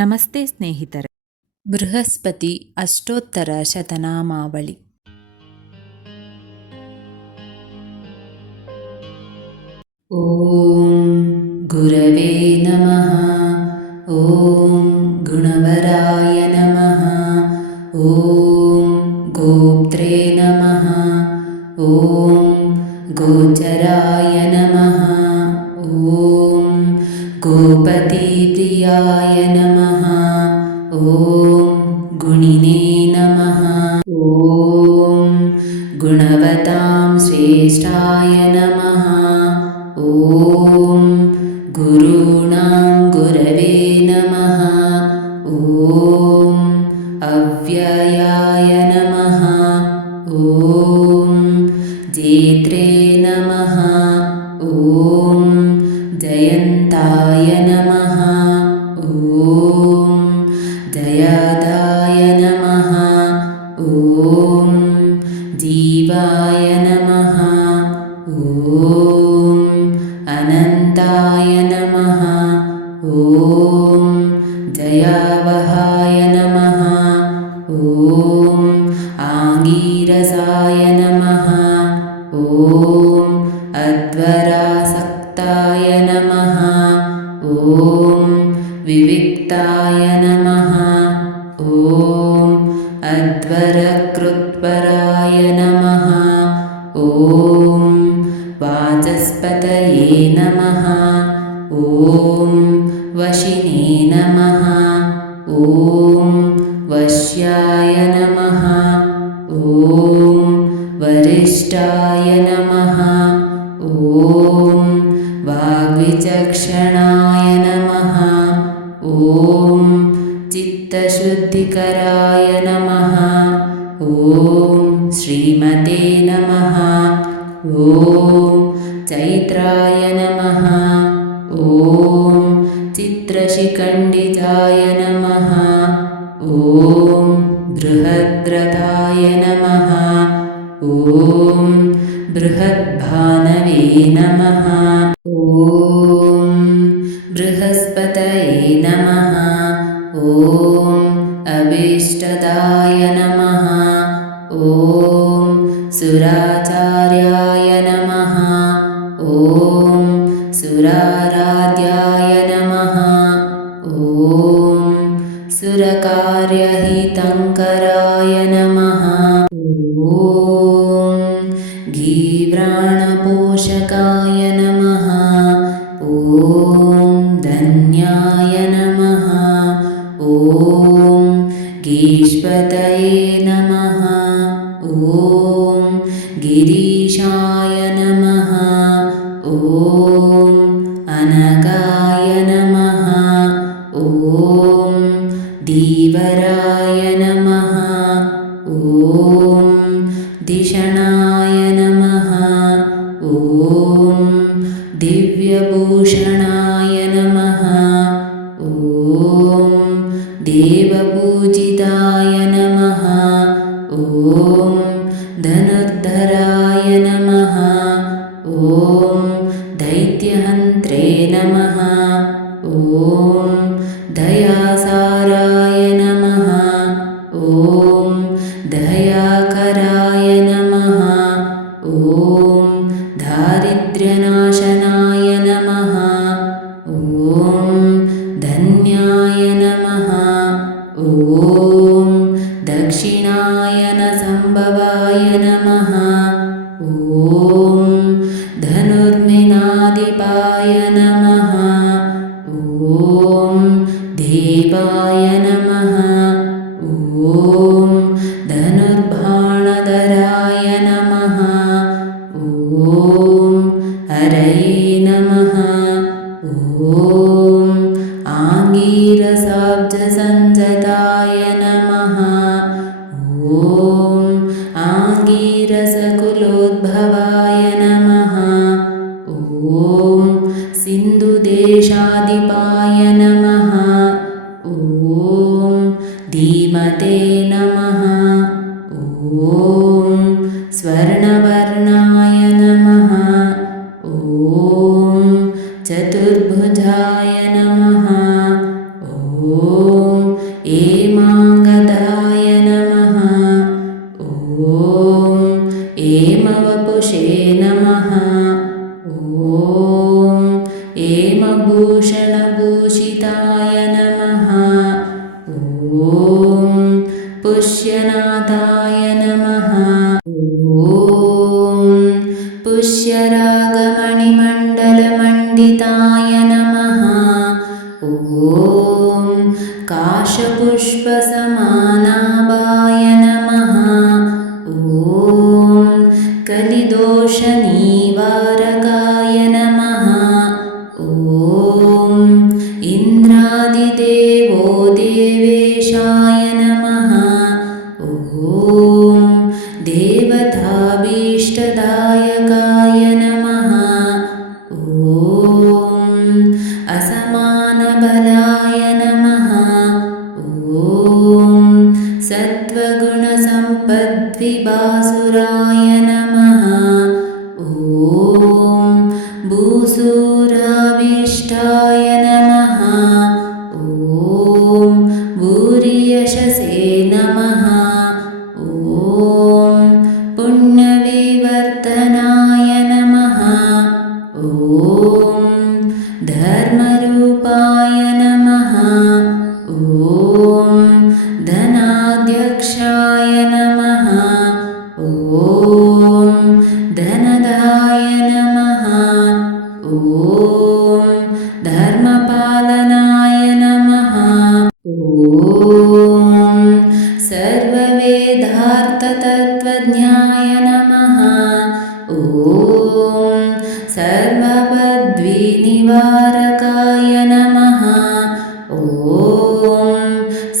ನಮಸ್ತೆ ಸ್ನೇಹಿತರೆ. ಬೃಹಸ್ಪತಿ ಅಷ್ಟೋತ್ತರ ಶತನಾಮಾವಳಿ. ಓಂ ಗುರವೇ ನಮಃ. ಓಂ ಗುಣವರಾಯ ನಮಃ. ಓಂ ಗೋಪ್ತ್ರೇ ನಮಃ. ಓಂ ಗೋಚರಾಯ ನಮಃ. ಓಂ ಗೋಪತಿ ಪ್ರಿಯಾಯ ನಮಃ. ಓಂ ಗುಣಿನೇ ನಮಃ. ಓಂ ಗುಣವತಾಂ ಶ್ರೇಷ್ಠಾಯ ನಮಃ. ಓಂ ಗುರುಣಾಂ ಗುರವೇ ನಮಃ. ಓಂ ಅವ್ಯಯಾಯ ನಮಃ. ಓಂ ಜೇತ್ರೇ ನಮಃ. ಓಂ ಜಯಂತಾಯ ನಮಃ. ಓಂ ಜಯದಾಯ ನಮಃ. ಓಂ ಜೀವಾಯ ನಮಃ. ಓಂ ಅನಂತಾಯ ನಮಃ. ಓಂ ಜಯಾವಹಾಯ ನಮಃ. ಓಂ ಆಂಗೀರಸಾಯ ನಮಃ. ಓಂ ಅಧ್ವರಾಸಕ್ತಾಯ ನಮಃ. ಓಂ ವಿವಿಕ್ತಾಯ ನಮಃ. ಓಂ ಅಧ್ವರಕೃತ್ಪರಾಯ ನಮಃ. ಓಂ ವಾಚಸ್ಪತಯೇ ನಮಃ. ಓಂ ವಶಿನೇ ನಮಃ. ಓಂ ವಶ್ಯಾಯ ನಮಃ. ಓಂ ವರಿಷ್ಠಾಯ ನಮಃ. ಓಂ ವಾಗ್ವಿಚಕ್ಷಣಾಯ ನಮಃ. ಓಂ ಚಿತ್ತಶುದ್ಧಿಕರಾಯ ನಮಃ. ಓಂ ಶ್ರೀಮತೆ ನಮಃ. ಓಂ ಚೈತ್ರಾಯ ನಮಃ. ಓಂ ಚಿತ್ರಶಿಖಂಡಿತಾಯ ನಮಃ. ಓಂ ಬೃಹದ್ರಥಾಯ ನಮಃ. ಓಂ ಬೃಹದ್ಭಾನವೇ ನಮಃ. ಓಂ ಬೃಹಸ್ಪತಯೇ ನಮಃ. ಓಂ ಅಭೀಷ್ಟದಾಯ ನಮಃ. ಓಂ ಸುರಾಚಾರ್ಯಾಯ ನಮಃ. ಓಂ ಸುರಾರಾಧ್ಯಾಯ ನಮಃ. ಓಂ ಸುರಕಾರ್ಯಹಿತಂಕರಾಯ ನಮಃ. ಓಂ ಗೀವ್ರಾಣಪೋಷಕಾಯ ನಮಃ. ಓಂ ಧನ್ಯಾಯ ನಮಃ. ಓಂ ಗೀಷ್ಪತಯೇ ನಮಃ. ಓಂ ಗಿರೀಶಾಯ ನಮಃ. ಓಂ ಅನಗಾಯ ನಮಃ. ಓಂ ಧೀವರಾಯ ನಮಃ. ಓಂ ಧಿಷಣಾಯ ನಮಃ. ಓಂ ದಿವ್ಯಭೂಷಣಾಯ ನಮಃ. ಓಂ ದೇವಪೂಜಿತಾಯ ನಮಃ. ಓಂ ಧನುರ್ಧರಾಯ ನಮಃ. ಓಂ ದೈತ್ಯಹಂತ್ರೇ ನಮಃ. ಓಂ ದಯಾಸಾರಾಯ ನಮಃ. ಓಂ ದಯಾಕರಾಯ ನಮಃ. ಓಂ ದಾರಿದ್ರ್ಯನಾಶನಾಯ ನಮಃ. ಓಂ ಧನ್ಯಾಯ ನಮಃ. ಓಂ ದಕ್ಷಿಣಾಯನ ಸಂಭವಾಯ ನಮಃ. ಓಂ ಧನುರ್ಮಿನಾಧಿಪಾಯ ನಮಃ. ಓಂ ದೇವಾಯ ನಮಃ. ಓಂ ಧನುರ್ಬಾಣಧರಾಯ ನಮಃ. ಓಂ ಹರಯೇ ನಮಃ. ಓಂ ಆಂಗೀರಸಾಬ್ಜಸಂಜತಾಯ ನಮಃ. ಓಂ ಆಂಗೀರಸಕುಲೋದ್ಭವಾಯ ನಮಃ. ಓಂ ಸಿಂಧುದೇಶಾಧಿಪಾಯ ನಮಃ. ಓಂ ಧೀಮತೆ ನಮಃ. ಓಂ ಸ್ವರ್ಣವರ್ಣಾಯ ನಮಃ. ಓಂ ಚತುರ್ಭುಜಾಯ ನಮಃ. ಓಂ पुष्परागमणिमण्डलमण्डिताय नमः। ॐ काशपुष्पसमानाभाय नमः। ॐ कलिदोषनिवारकाय नमः। ॐ इन्द्रादिदेवो देवेशाय नमः। ॐ देवताभीष्टदायकाय नमः। ॐ असमानबलाय नमः। ॐ सत्त्वगुणसम्पद्विभासुराय नमः। ॐ भूसुराभीष्टाय नमः। ॐ भूरियशसे नमः। ॐ पुण्यविवर्धनाय नमः। ॐ धर्मरूपाय नमः। ॐ धनाध्यक्षाय नमः। ॐ धनदाय नमः। ॐ धर्मपालनाय नमः। ॐ सर्ववेदार्थतत्त्वज्ञाय नमः। ॐ सर्वपद्विनिवारकाय नमः। ॐ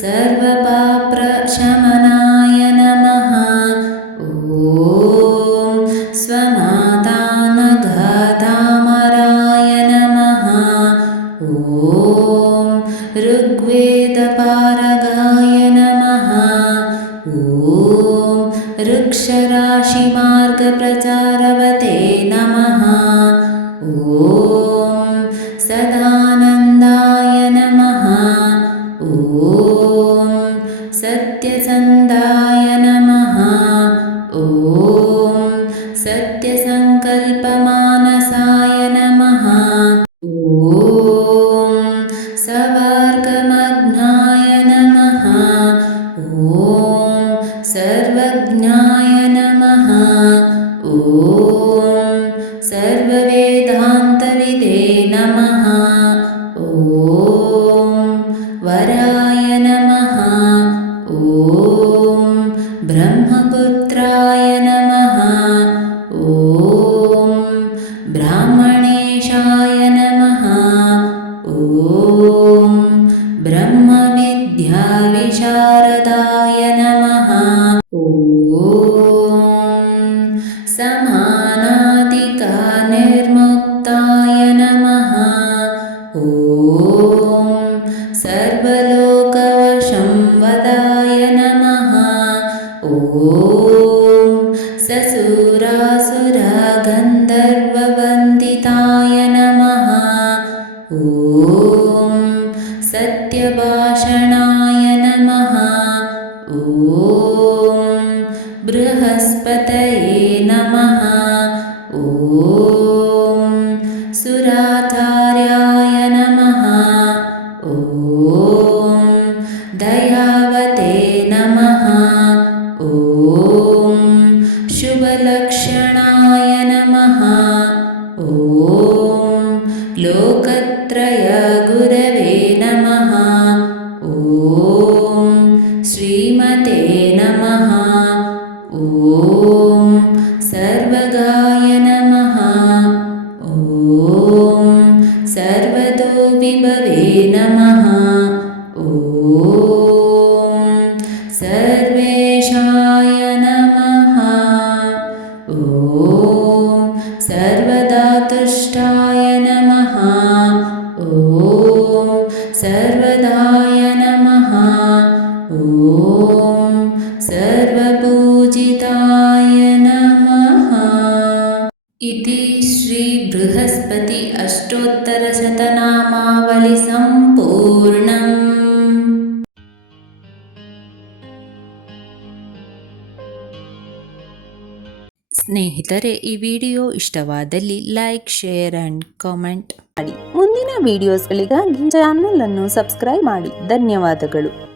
सर्वपापप्रशमनाय नमः। ॐ स्वमातानघातामराय नमः। ॐ ऋग्वेदपारगाय नमः। ॐ वृक्षराशिमार्गप्रचारवते नमः। ॐ सदानन्दाय नमः। ॐ सत्यसन्धाय नमः। ॐ सत्यसङ्कल्पमानसाय नमः। ॐ सवार्गमग्नाय नमः। ॐ सर्वज्ञाय नमः। ॐ सर्ववेदान्तविदे नमः। ॐ वराय नमः। ॐ ब्रह्मपुत्राय नमः। ॐ ब्राह्मणेशाय नमः। ॐ ब्रह्मविद्याविशारदाय नमः। ॐ समानाधिकारनिर्मुक्ताय नमः। ॐ सर्वलोकवशंवदाय नमः। ॐ ससुरासुरगन्धर्ववन्दिताय नमः। ॐ सत्यभाषणाय नमः। ॐ बृहस्पतये नमः। ॐ सुराचार्याय नमः। ॐ दयावते नमः। ॐ शुभलक्षणाय नमः। ॐ लोकत्रयगुरवे नमः। ॐ श्रीमते नमः। ॐ सर्वगाय नमः। ॐ सर्वतोविभवे नमः। ॐ सर्वेशाय नमः। ॐ सर्वदातुष्टाय नमः। ॐ सर्वदाय नमः। ॐ सर्वपूजिताय नमः। इति श्री बृहस्पति अष्टोत्तरशतनामावली सम्पूर्णम्। ಸ್ನೇಹಿತರೆ, ಈ ವಿಡಿಯೋ ಇಷ್ಟವಾದಲ್ಲಿ ಲೈಕ್, ಶೇರ್ ಅಂಡ್ ಕಾಮೆಂಟ್ ಮಾಡಿ. ಮುಂದಿನ ವಿಡಿಯೋಸ್ಗಳಿಗಾಗಿ ಚಾನೆಲ್ ಅನ್ನು ಸಬ್ಸ್ಕ್ರೈಬ್ ಮಾಡಿ. ಧನ್ಯವಾದಗಳು.